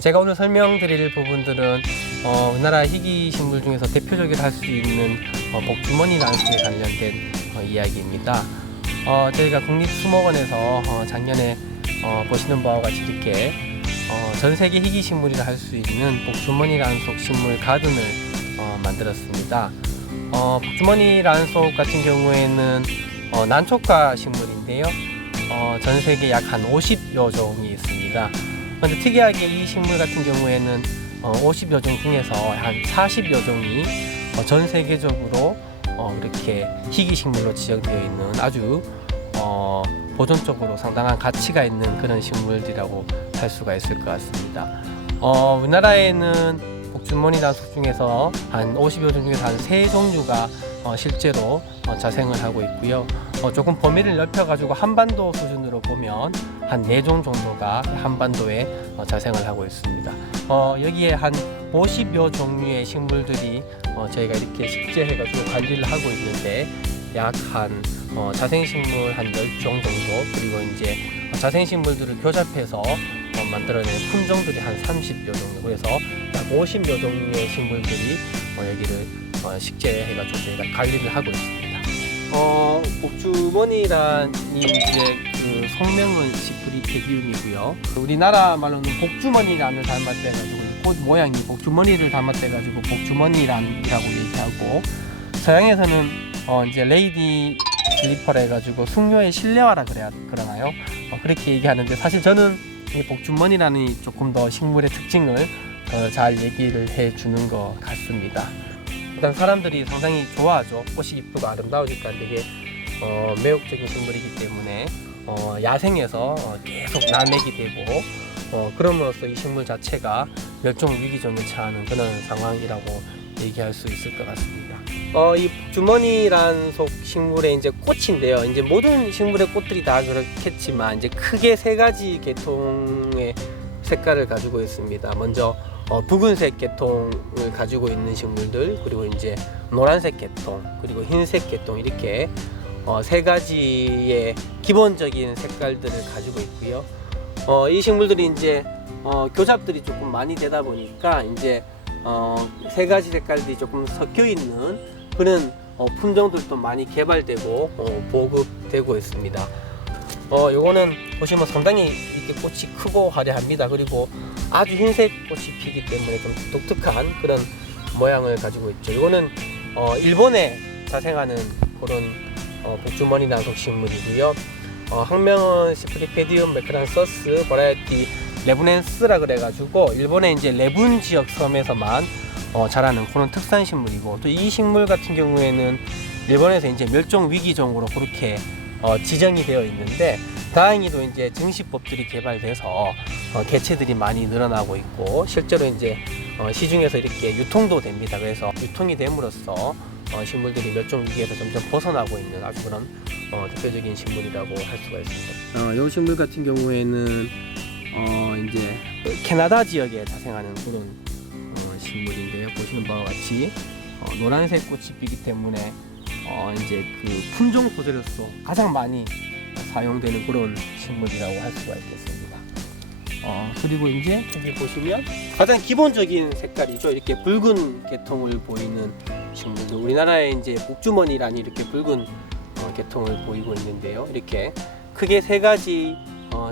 제가 오늘 설명드릴 부분들은 우리나라 희귀식물 중에서 대표적으로 할 수 있는 복주머니 난수에 관련된 이야기입니다. 저희가 국립수목원에서 작년에 보시는 바와 같이 이렇게 전 세계 희귀식물이라 할 수 있는 복주머니 란속 식물 가든을 만들었습니다. 복주머니 란속 같은 경우에는 난초과 식물인데요. 전 세계 약 한 50여 종이 있습니다. 그런데 특이하게 이 식물 같은 경우에는 50여 종 중에서 한 40여 종이 전 세계적으로 이렇게 희귀식물로 지정되어 있는 아주 보존적으로 상당한 가치가 있는 그런 식물들이라고 할 수가 있을 것 같습니다. 우리나라에는 복주머니 난속 중에서 한 50여 종 중에서 한 3종류가 실제로 자생을 하고 있고요. 조금 범위를 넓혀가지고 한반도 수준으로 보면 한 4종 정도가 한반도에 자생을 하고 있습니다. 여기에 한 50여 종류의 식물들이 저희가 이렇게 식재해가지고 관리를 하고 있는데 약 한 자생식물 한 10종 정도, 그리고 이제 자생식물들을 교잡해서 만들어낸 품종들이 한 30여 종류, 그래서 약 50여 종류의 식물들이 여기를 식재해가지고 저희가 관리를 하고 있습니다. 복주머니란 이제 그 성명은 시프리페디움이고요. 우리나라 말로는 복주머니란을 닮았대가지고 꽃 모양이 복주머니를 닮았대가지고 복주머니란이라고 얘기하고, 서양에서는 이제 레이디 슬리퍼라 해가지고 숙녀의 실내화라 그러나요? 그렇게 얘기하는데, 사실 저는 이 복주머니란이 조금 더 식물의 특징을 잘 얘기를 해주는 것 같습니다. 일단 사람들이 상당히 좋아하죠. 꽃이 이쁘고 아름다우니까 되게 매혹적인 식물이기 때문에 야생에서 계속 남획이 되고, 그럼으로써 이 식물 자체가 멸종 위기종에 처하는 그런 상황이라고 얘기할 수 있을 것 같습니다. 이 복주머니란 속 식물의 이제 꽃인데요. 이제 모든 식물의 꽃들이 다 그렇겠지만 이제 크게 3가지 계통의 색깔을 가지고 있습니다. 먼저 붉은색 계통을 가지고 있는 식물들, 그리고 이제 노란색 계통, 그리고 흰색 계통, 이렇게 3가지의 기본적인 색깔들을 가지고 있고요. 이 식물들이 이제 교잡들이 조금 많이 되다 보니까 이제 3가지 색깔들이 조금 섞여 있는 그런 품종들도 많이 개발되고 보급되고 있습니다. 요거는 보시면 상당히 이렇게 꽃이 크고 화려합니다. 그리고 아주 흰색 꽃이 피기 때문에 좀 독특한 그런 모양을 가지고 있죠. 이거는 일본에 자생하는 그런 복주머니 난속 식물이고요. 학명은 시프리페디움 매크란서스 버라이어티 레브넨스라 그래가지고 일본의 이제 레분 지역 섬에서만 자라는 그런 특산 식물이고, 또 이 식물 같은 경우에는 일본에서 이제 멸종 위기종으로 그렇게 지정이 되어 있는데, 다행히도 이제 증식법들이 개발돼서 개체들이 많이 늘어나고 있고, 실제로 이제 시중에서 이렇게 유통도 됩니다. 그래서 유통이 됨으로써 식물들이 멸종 위기에서 점점 벗어나고 있는 아주 그런 대표적인 식물이라고 할 수가 있습니다. 이 식물 같은 경우에는 이제 캐나다 지역에 자생하는 그런 식물인데요. 보시는 바와 같이 노란색 꽃이 피기 때문에 이제 그 품종 소재로서 가장 많이 사용되는 그런 식물이라고 할 수가 있겠습니다. 그리고 이제 여기 보시면 가장 기본적인 색깔이죠. 이렇게 붉은 계통을 보이는 식물들, 우리나라에 이제 복주머니란이 이렇게 붉은 계통을 보이고 있는데요. 이렇게 크게 3가지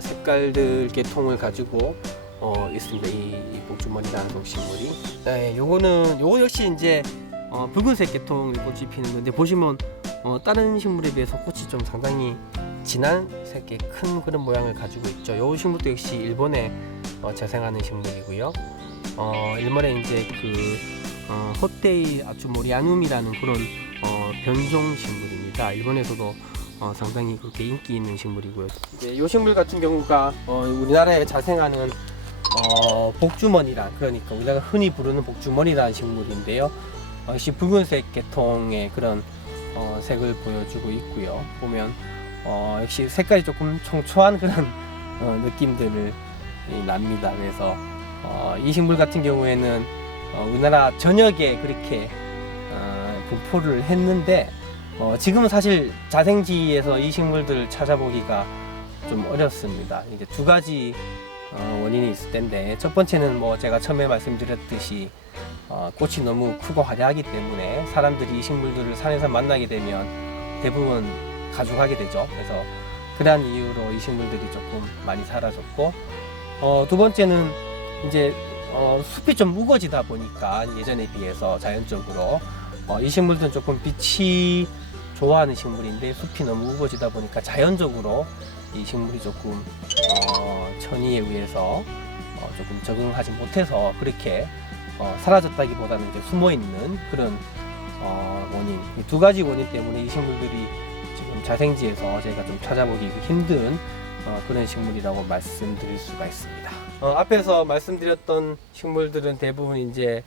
색깔들 계통을 가지고 있습니다. 이 복주머니 난속 식물이. 네, 요거 역시 이제 붉은색 계통의 꽃이 피는 건데, 보시면 다른 식물에 비해서 꽃이 좀 상당히 진한 색의 큰 그런 모양을 가지고 있죠. 요 식물도 역시 일본에 자생하는 식물이고요. 일본에 이제 그 호테이 아츠모리아눔이라는 그런 변종 식물입니다. 일본에서도 상당히 그렇게 인기 있는 식물이고요. 이제 이 식물 같은 경우가 우리나라에 자생하는 복주머니란, 그러니까 우리가 흔히 부르는 복주머니란 식물인데요. 역시 붉은색 계통의 그런 색을 보여주고 있고요. 보면 역시 색깔이 조금 청초한 그런 느낌들을 납니다. 그래서 이 식물 같은 경우에는 우리나라 전역에 그렇게 분포를 했는데, 지금은 사실 자생지에서 이 식물들을 찾아보기가 좀 어렵습니다. 이제 2가지 원인이 있을 텐데, 첫 번째는 뭐 제가 처음에 말씀드렸듯이 꽃이 너무 크고 화려하기 때문에 사람들이 이 식물들을 산에서 만나게 되면 대부분 가져가게 되죠. 그래서 그러한 이유로 이 식물들이 조금 많이 사라졌고, 두 번째는 이제 숲이 좀 우거지다 보니까 예전에 비해서 자연적으로 이 식물들은 조금 빛이 좋아하는 식물인데 숲이 너무 우거지다 보니까 자연적으로 이 식물이 조금 천의에 의해서 조금 적응하지 못해서 그렇게 사라졌다기보다는 이제 숨어 있는 그런 원인, 이 두 가지 원인 때문에 이 식물들이 지금 자생지에서 저희가 좀 찾아보기 힘든 그런 식물이라고 말씀드릴 수가 있습니다. 앞에서 말씀드렸던 식물들은 대부분 이제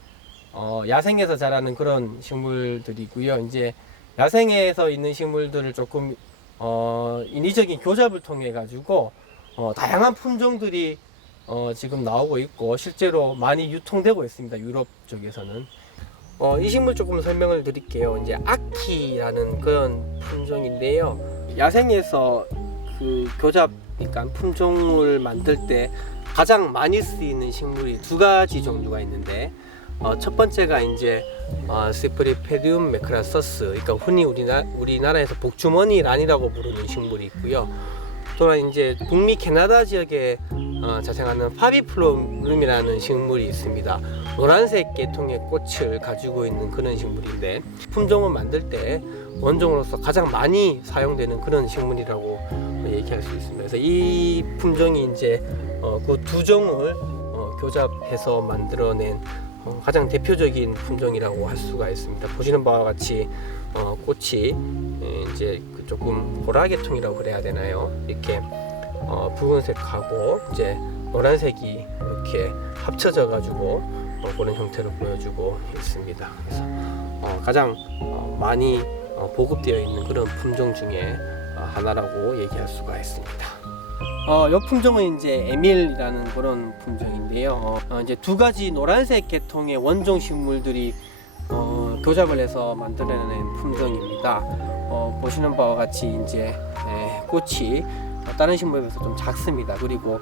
야생에서 자라는 그런 식물들이고요. 이제 야생에서 있는 식물들을 조금 인위적인 교잡을 통해 가지고 다양한 품종들이 지금 나오고 있고 실제로 많이 유통되고 있습니다. 유럽 쪽에서는. 이 식물 조금 설명을 드릴게요. 이제 아키라는 그런 품종인데요. 야생에서 그 교잡, 그러니까 품종을 만들 때 가장 많이 쓰이는 식물이 두 가지 종류가 있는데, 첫 번째가 이제 시프리페디움 매크라서스, 그러니까 흔히 우리나라에서 복주머니 란이라고 부르는 식물이 있고요. 또한 이제 북미 캐나다 지역에 자생하는 파비플로름이라는 식물이 있습니다. 노란색 계통의 꽃을 가지고 있는 그런 식물인데, 품종을 만들 때 원종으로서 가장 많이 사용되는 그런 식물이라고 얘기할 수 있습니다. 그래서 이 품종이 이제 그 두 종을 교잡해서 만들어낸 가장 대표적인 품종이라고 할 수가 있습니다. 보시는 바와 같이 꽃이 이제 조금 보라계통이라고 그래야 되나요? 이렇게 붉은색하고 이제 노란색이 이렇게 합쳐져 가지고 그런 형태를 보여주고 있습니다. 그래서 가장 많이 보급되어 있는 그런 품종 중에 하나라고 얘기할 수가 있습니다. 이 품종은 이제 에밀이라는 그런 품종인데요. 이제 두 가지 노란색 계통의 원종 식물들이 교잡을 해서 만들어낸 품종입니다. 보시는 바와 같이 이제 꽃이 다른 식물에 비해서 좀 작습니다. 그리고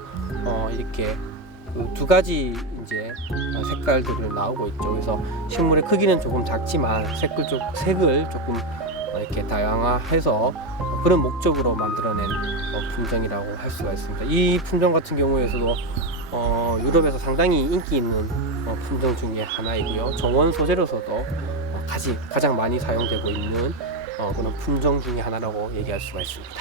이렇게 그 두 가지 이제 색깔들을 나오고 있죠. 그래서 식물의 크기는 조금 작지만 색을 조금 이렇게 다양화해서 그런 목적으로 만들어낸 품종이라고 할 수가 있습니다. 이 품종 같은 경우에서도 유럽에서 상당히 인기 있는 품종 중에 하나이고요. 정원 소재로서도 가장 많이 사용되고 있는 그런 품종 중에 하나라고 얘기할 수가 있습니다.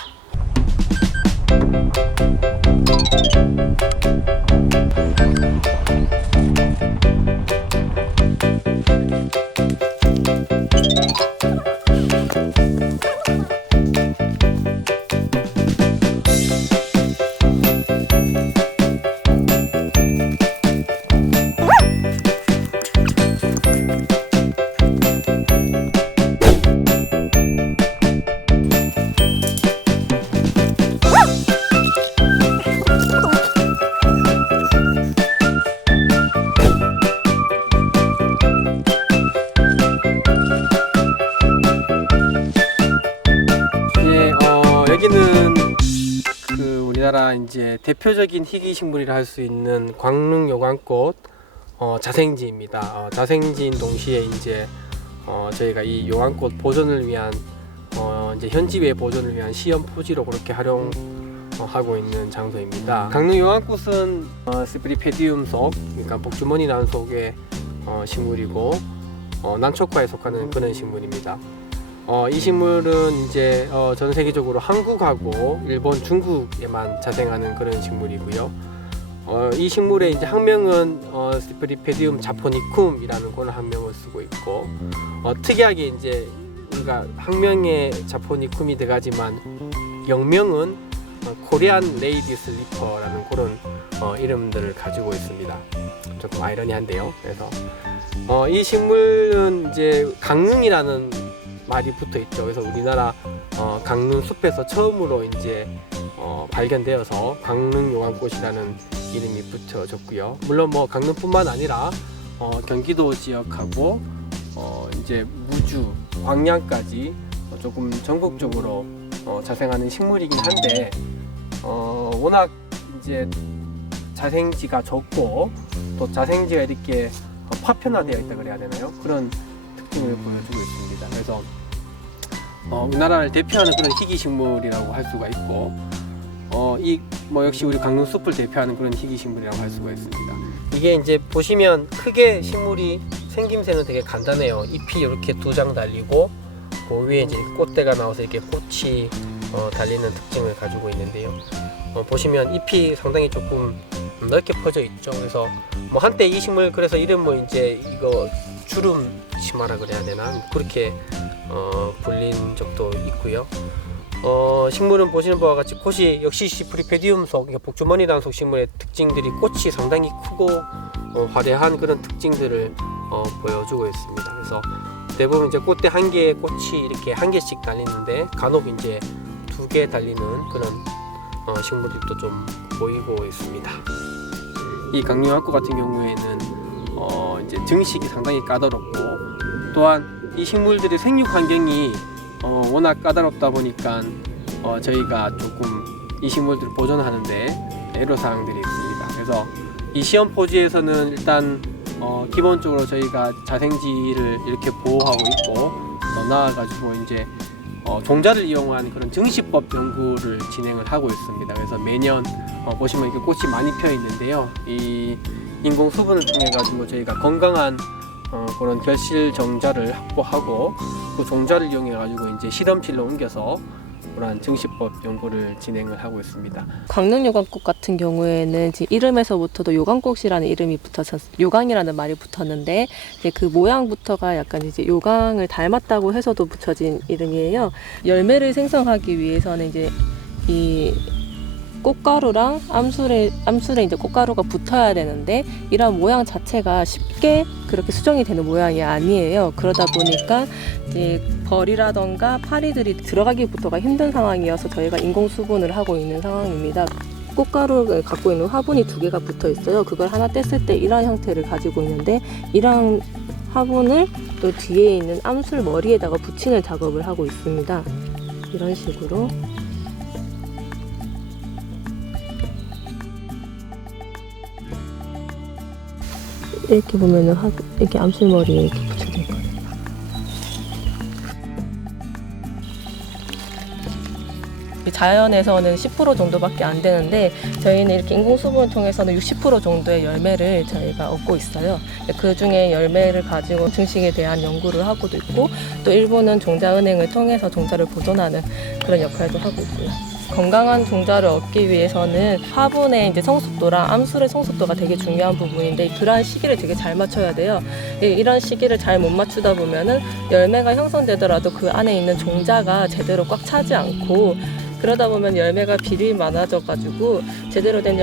여기는 그 우리나라 이제 대표적인 희귀 식물이라 할 수 있는 광릉 요강꽃 자생지입니다. 자생지인 동시에 이제 저희가 이 요강꽃 보존을 위한 이제 현지외 보존을 위한 시험 포지로 그렇게 활용하고 있는 장소입니다. 강릉 요강꽃은 시프리페디움 속, 그러니까 복주머니라는 속의 식물이고 난초과에 속하는 그런 식물입니다. 이 식물은 이제 전 세계적으로 한국하고 일본, 중국에만 자생하는 그런 식물이고요. 이 식물의 이제 학명은 시프리페디움 자포니쿰이라는 그런 학명을 쓰고 있고, 특이하게 이제 우리가 학명에 자포니쿰이 들어가지만 영명은 코리안 레이디 슬리퍼라는 그런 이름들을 가지고 있습니다. 조금 아이러니한데요. 그래서 이 식물은 이제 강릉이라는 말이 붙어 있죠. 그래서 우리나라 강릉 숲에서 처음으로 이제 발견되어서 강릉 요강꽃이라는 이름이 붙여졌고요. 물론 뭐 강릉뿐만 아니라 경기도 지역하고 이제 무주, 광양까지 조금 전국적으로 자생하는 식물이긴 한데 워낙 이제 자생지가 적고 또 자생지가 이렇게 파편화되어 있다 그래야 되나요? 그런 특징을 보여주고 있습니다. 그래서 우리나라를 대표하는 그런 희귀식물이라고 할 수가 있고 역시 우리 강릉숲을 대표하는 그런 희귀식물이라고 할 수가 있습니다. 이게 이제 보시면 크게 식물이 생김새는 되게 간단해요. 잎이 이렇게 2장 달리고 그 위에 이제 꽃대가 나와서 이렇게 꽃이 달리는 특징을 가지고 있는데요. 보시면 잎이 상당히 조금 넓게 퍼져 있죠. 그래서 한때 이 식물 그래서 이름 이제 이거 주름 치마라 그래야 되나 그렇게 불린 적도 있고요. 식물은 보시는 바와 같이 꽃이 역시 시프리페디움 속 복주머니 단속 식물의 특징들이 꽃이 상당히 크고 화려한 그런 특징들을 보여주고 있습니다. 그래서 대부분 이제 꽃대 한 개의 꽃이 이렇게 한 개씩 달리는데 간혹 이제 2개 달리는 그런 식물들도 좀 보이고 있습니다. 이 강림학과 같은 경우에는 이제 증식이 상당히 까다롭고 또한 이 식물들의 생육 환경이 워낙 까다롭다 보니까 저희가 조금 이 식물들을 보존하는데 애로사항들이 있습니다. 그래서 이 시험 포지에서는 일단 기본적으로 저희가 자생지를 이렇게 보호하고 있고 더 나아가지고 이제 종자를 이용한 그런 증식법 연구를 진행을 하고 있습니다. 그래서 매년 보시면 이렇게 꽃이 많이 펴 있는데요. 이 인공 수분을 통해 가지고 저희가 건강한 그런 결실 종자를 확보하고 그 종자를 이용해 가지고 이제 실험실로 옮겨서 그런 증식법 연구를 진행을 하고 있습니다. 강릉 요강꽃 같은 경우에는 이름에서부터도 요강꽃이라는 이름이 붙어서 요강이라는 말이 붙었는데 이제 그 모양부터가 약간 이제 요강을 닮았다고 해서도 붙여진 이름이에요. 열매를 생성하기 위해서는 이제 이 꽃가루랑 암술에 이제 꽃가루가 붙어야 되는데 이런 모양 자체가 쉽게 그렇게 수정이 되는 모양이 아니에요. 그러다 보니까 이제 벌이라던가 파리들이 들어가기부터가 힘든 상황이어서 저희가 인공 수분을 하고 있는 상황입니다. 꽃가루를 갖고 있는 화분이 2개가 붙어 있어요. 그걸 하나 뗐을 때 이런 형태를 가지고 있는데 이런 화분을 또 뒤에 있는 암술 머리에다가 붙이는 작업을 하고 있습니다. 이런 식으로. 이렇게 보면은 이렇게 암술머리에 이렇게 붙여져 있거든요. 자연에서는 10% 정도밖에 안 되는데 저희는 이렇게 인공수분을 통해서는 60% 정도의 열매를 저희가 얻고 있어요. 그 중에 열매를 가지고 증식에 대한 연구를 하고도 있고 또 일부는 종자은행을 통해서 종자를 보존하는 그런 역할도 하고 있고요. 건강한 종자를 얻기 위해서는 화분의 이제 성숙도랑 암술의 성숙도가 되게 중요한 부분인데 그러한 시기를 되게 잘 맞춰야 돼요. 이런 시기를 잘 못 맞추다 보면은 열매가 형성되더라도 그 안에 있는 종자가 제대로 꽉 차지 않고 그러다 보면 열매가 비리 많아져가지고 제대로 된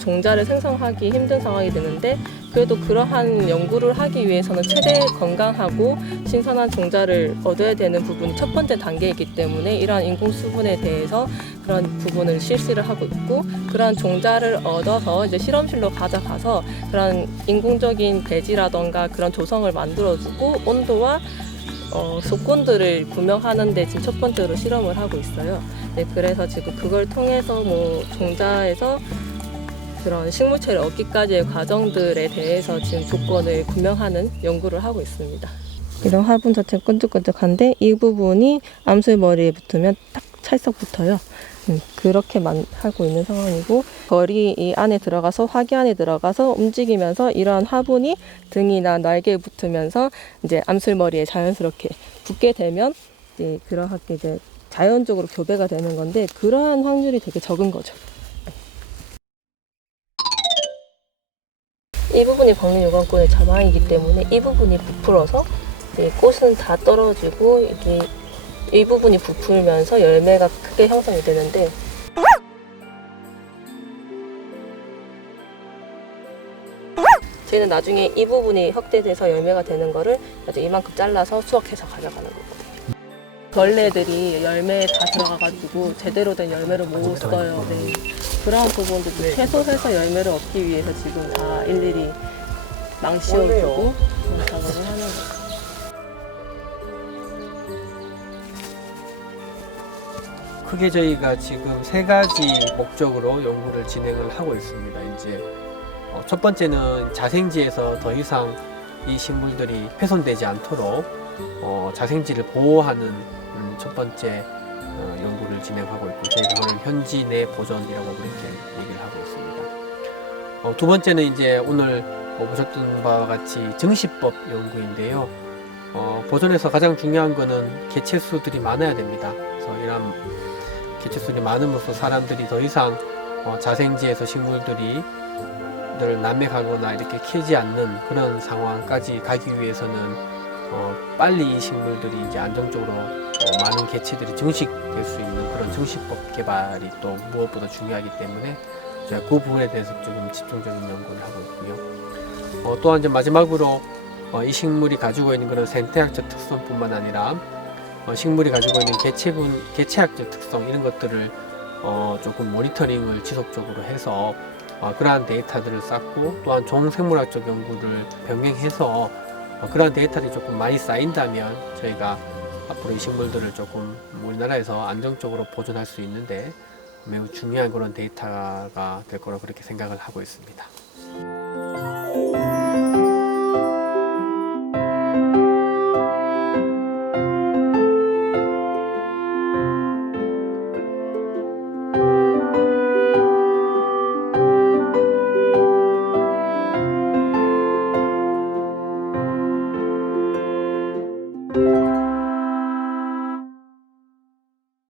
종자를 생성하기 힘든 상황이 되는데 그래도 그러한 연구를 하기 위해서는 최대 건강하고 신선한 종자를 얻어야 되는 부분이 첫 번째 단계이기 때문에 이러한 인공수분에 대해서 그런 부분을 실시를 하고 있고 그러한 종자를 얻어서 이제 실험실로 가져가서 그런 인공적인 배지라던가 그런 조성을 만들어주고 온도와 속건들을 구명하는데 지금 첫 번째로 실험을 하고 있어요. 네, 그래서 지금 그걸 통해서 종자에서 그런 식물체를 얻기까지의 과정들에 대해서 지금 조건을 구명하는 연구를 하고 있습니다. 이런 화분 자체는 끈적끈적한데 이 부분이 암술머리에 붙으면 딱 찰썩 붙어요. 그렇게 하고 있는 상황이고 벌이 이 안에 들어가서 화기 안에 들어가서 움직이면서 이러한 화분이 등이나 날개에 붙으면서 이제 암술머리에 자연스럽게 붙게 되면 이제 그러하게 이제 자연적으로 교배가 되는 건데 그러한 확률이 되게 적은 거죠. 이 부분이 박리요강꽃의 자망이기 때문에 이 부분이 부풀어서 꽃은 다 떨어지고 이게 이 부분이 부풀면서 열매가 크게 형성이 되는데 저희는 나중에 이 부분이 확대돼서 열매가 되는 거를 이만큼 잘라서 수확해서 가져가는 거거든요. 벌레들이 열매에 다 들어가가지고 제대로 된 열매를 못 써요. 네. 그러한 부분들도 최소해서 열매를 얻기 위해서 지금 다 일일이 망치워주고 작업을 하는 거예요. 크게 저희가 지금 세 가지 목적으로 연구를 진행을 하고 있습니다. 이제 첫 번째는 자생지에서 더 이상 이 식물들이 훼손되지 않도록 자생지를 보호하는 첫 번째 연구를 진행하고 있고, 저희가 그걸 현지 내 보존이라고 그렇게 얘기를 하고 있습니다. 두 번째는 이제 오늘 보셨던 바와 같이 증시법 연구인데요. 보존에서 가장 중요한 거는 개체수들이 많아야 됩니다. 그래서 이런 개체수들이 많음으로써 사람들이 더 이상 자생지에서 식물들이 늘 남획하거나 이렇게 캐지 않는 그런 상황까지 가기 위해서는 빨리 이 식물들이 이제 안정적으로 많은 개체들이 증식될 수 있는 그런 증식법 개발이 또 무엇보다 중요하기 때문에 제가 그 부분에 대해서 조금 집중적인 연구를 하고 있고요. 또한 이제 마지막으로 이 식물이 가지고 있는 그런 생태학적 특성뿐만 아니라 식물이 가지고 있는 개체학적 특성 이런 것들을 조금 모니터링을 지속적으로 해서 그러한 데이터들을 쌓고, 또한 종생물학적 연구를 병행해서 그러한 데이터들이 조금 많이 쌓인다면 저희가 앞으로 이 식물들을 조금 우리나라에서 안정적으로 보존할 수 있는데 매우 중요한 그런 데이터가 될 거라고 그렇게 생각을 하고 있습니다.